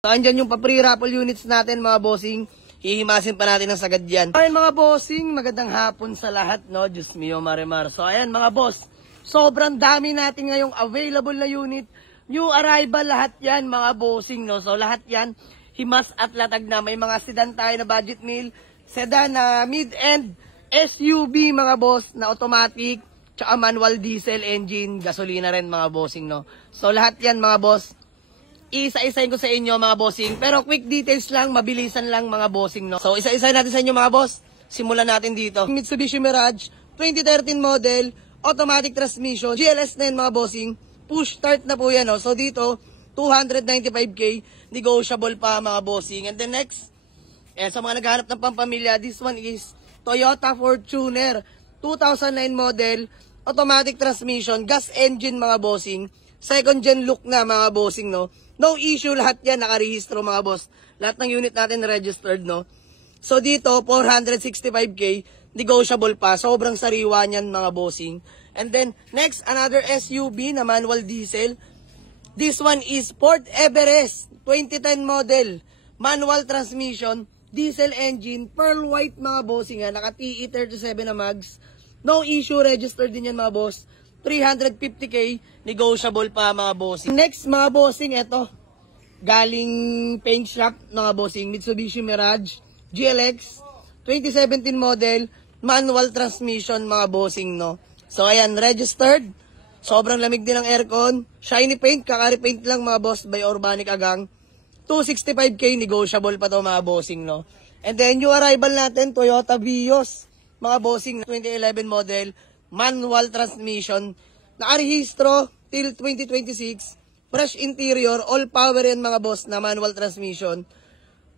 So, andyan yung pa-free raffle units natin mga bossing. Hihimasin pa natin ng sagad yan. Ayan mga bossing, magandang hapon sa lahat, no? Diyos mio, marimar. So ayan mga boss, sobrang dami natin ngayong available na unit. New arrival lahat yan mga bossing, no? So lahat yan, himas at latag na. May mga sedan tayo na budget meal, sedan na mid-end, SUV mga boss na automatic, tsaka manual diesel engine, gasolina rin mga bossing, no? So lahat yan mga boss, isa-isahin ko sa inyo mga bossing. Pero quick details lang, mabilisan lang mga bossing, no? So isa-isahin natin sa inyo mga boss. Simulan natin dito. Mitsubishi Mirage 2013 model, automatic transmission, GLS na yan mga bossing. Push start na po yan, no? So dito 295k, negotiable pa mga bossing. And then next, sa mga naghahanap ng pampamilya, this one is Toyota Fortuner 2009 model, automatic transmission, gas engine mga bossing. Second gen look na mga bossing, no? No issue, lahat yan nakarehistro mga boss. Lahat ng unit natin registered, no? So dito 465k, negotiable pa. Sobrang sariwa niyan mga bossing. And then next, another SUV na manual diesel. This one is Ford Everest 2010 model, manual transmission, diesel engine, pearl white mga bossing, naka TE37 na mags. No issue, registered din yan mga boss. 350k, negotiable pa mga bossing. Next mga bossing, eto, galing paint shop mga bossing, Mitsubishi Mirage GLX 2017 model, manual transmission mga bossing, no? So ayan, registered. Sobrang lamig din ng aircon. Shiny paint, kakari-paint lang mga boss by Urbanic Agang. 265k, negotiable pa to mga bossing, no? And then yung arrival natin, Toyota Vios mga bossing, 2011 model, manual transmission, nakarehistro till 2026, fresh interior, all power yan mga boss na manual transmission.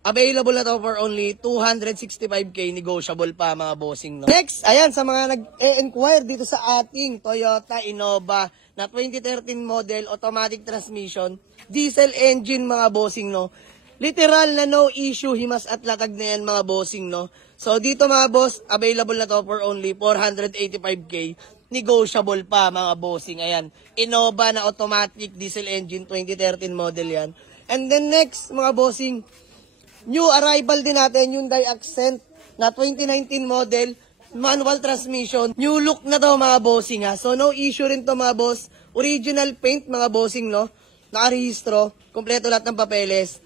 Available na to for only 265k, negotiable pa mga bossing, no? Next, ayan, sa mga nag-enquire dito sa ating Toyota Innova na 2013 model, automatic transmission, diesel engine mga bossing, no? Literal na no issue, himas at latag na yan mga bossing, no? So dito mga boss, available na to for only 485k, negotiable pa mga bossing. Ayan, Innova na automatic diesel engine 2013 model yan. And then next mga bossing, new arrival din natin, Hyundai Accent na 2019 model, manual transmission. New look na to mga bossing, ha. So no issue rin to mga boss. Original paint mga bossing, no? Nakarehistro, kompleto lahat ng papeles.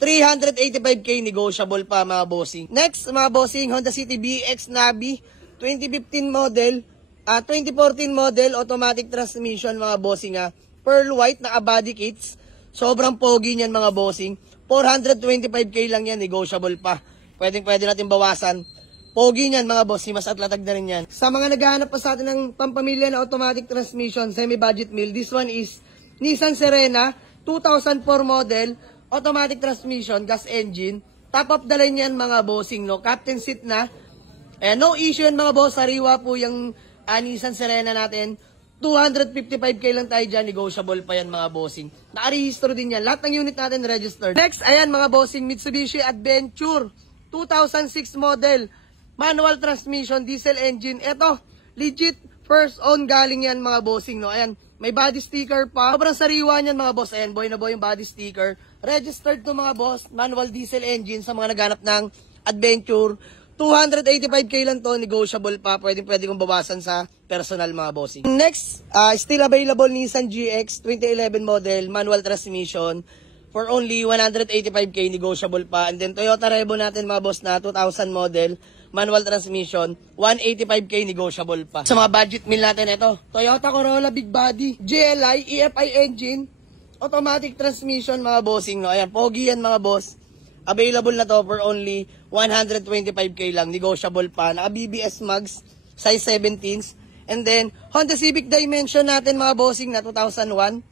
385k, negotiable pa mga bossing. Next mga bossing, Honda City BX Navi 2015 model, 2014 model, automatic transmission mga bossing, ha. Pearl white, naka-body kits. Sobrang pogi niyan mga bossing. 425k lang yan, negotiable pa. Pwede natin bawasan. Pogi niyan mga boss, mas at latag na rin yan. Sa mga naghahanap pa sa atin ng pampamilya na automatic transmission, semi-budget meal, this one is Nissan Serena 2004 model, automatic transmission, gas engine. Top of the line yan mga bossing, no? Captain seat na. No issue yan mga boss, sariwa po yung Nissan Serena natin. 255k lang tayo dyan, negotiable pa yan mga bossing. Nakarehistro din yan, lahat ng unit natin registered. Next, ayan mga bossing, Mitsubishi Adventure 2006 model, manual transmission, diesel engine. Eto, legit first own galing yan mga bossing, no? Ayan, may body sticker pa. Sobrang sariwa niyan mga boss. Ayan, boy na boy yung body sticker. Registered to mga boss, manual diesel engine sa mga naghanap ng Adventure. 285k lang to, negotiable pa. Pwede kong bawasan sa personal mga bossing. Next, still available Nissan GX 2011 model, manual transmission for only 185k, negotiable pa. And then Toyota Revo natin mga boss na 2000 model, manual transmission, 185k, negotiable pa. Sa mga budget meal natin, ito, Toyota Corolla Big Body, GLI, EFI engine, automatic transmission mga bossing, no? Ayan, pogi yan mga boss. Available na to for only 125k lang, negotiable pa. Naka BBS mags, size 17s. And then, Honda Civic Dimension natin mga bossing na 2001.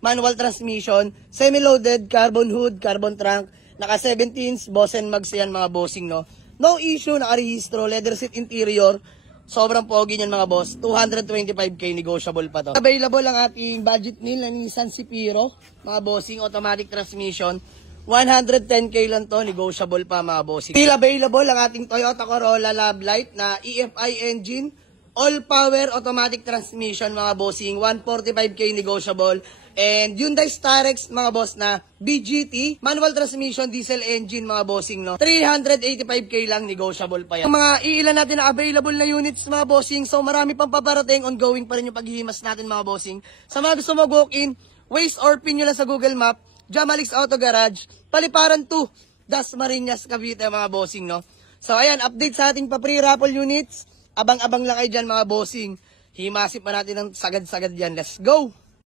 Manual transmission, semi-loaded, carbon hood, carbon trunk. Naka 17s, Bossen mags yan mga bossing, no? No issue, nakarehistro, leather seat interior. Sobrang pogi niyan mga boss. 225k, negotiable pa to. Available ang ating budget meal na Nissan Cipiro, mga bossing, automatic transmission. 110k lang to, negotiable pa mga bossing. Still available ang ating Toyota Corolla Love Light na EFI engine, all-power automatic transmission mga bossing, 145k negotiable. And Hyundai Starex mga boss na BGT, manual transmission, diesel engine mga bossing, no? 385k lang, negotiable pa yan. Ang mga iilan natin na available na units mga bossing, so marami pang paparating, ongoing pa rin yung paghihimas natin mga bossing. Sa mga gusto mag-walk-in, Waze or pin nyo lang sa Google Map, Jamalix Auto Garage, Paliparan 2, Dasmariñas, Cavite mga bossing, no? So ayan, update sa ating pa pre-raffle units. Abang-abang lang kayo dyan mga bossing. Himasip pa natin ng sagad-sagad yan. Let's go!